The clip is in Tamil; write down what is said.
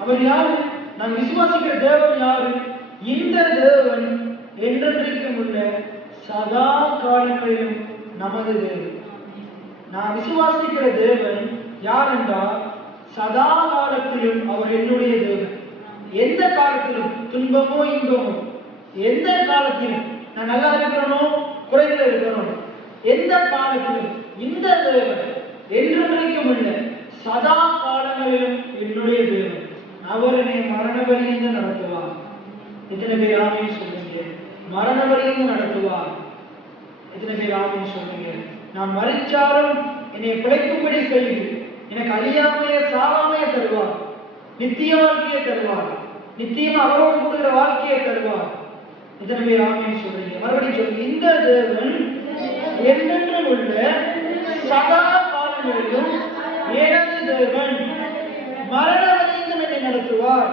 அவர் யாரு? நான் விசுவாசிக்கிற தேவன் யாரு? இந்த தேவன் என்றென்றைக்கும் உள்ள சதா காலங்களிலும் நமது தேவன். நான் விசுவாசிக்கிற தேவன் யார் என்றால் சதா காலத்திலும் அவர் என்னுடைய தேவன். எந்த காலத்திலும், துன்பமோ இன்பமோ, எந்த காலத்திலும், நான் நல்லா இருக்கிறனோ குறைவில் இருக்கிறனோ, எந்த காலத்திலும் இந்த தேவன் என்றென்றைக்கும் உள்ள சதா காலங்களிலும் என்னுடைய தேவன். அவர் என்னை மரண வழியிலிருந்து நடத்துவார். எத்தனை பேர் ஆமென் சொல்லுங்க? மரண வழியிலிருந்து நடத்துவார். எத்தனை பேர் ஆமென் சொல்லுங்க? நான் மரிச்சாலும் என்னை பிழைக்கும்படி செய்து எனக்கு அழியாமைய சாவாமைய தருவார். நித்திய வாழ்க்கையை தருவார். நித்தியம் அவரோடு கொடுக்கிற வாழ்க்கையை தருவார். எத்தனை பேர் ஆமென் சொல்றீங்க? மறுபடியும் சொல்லுங்க. இந்த தேவன் என்றென்றும் உள்ள சதா காலங்களிலும் எனது தேவன். மரண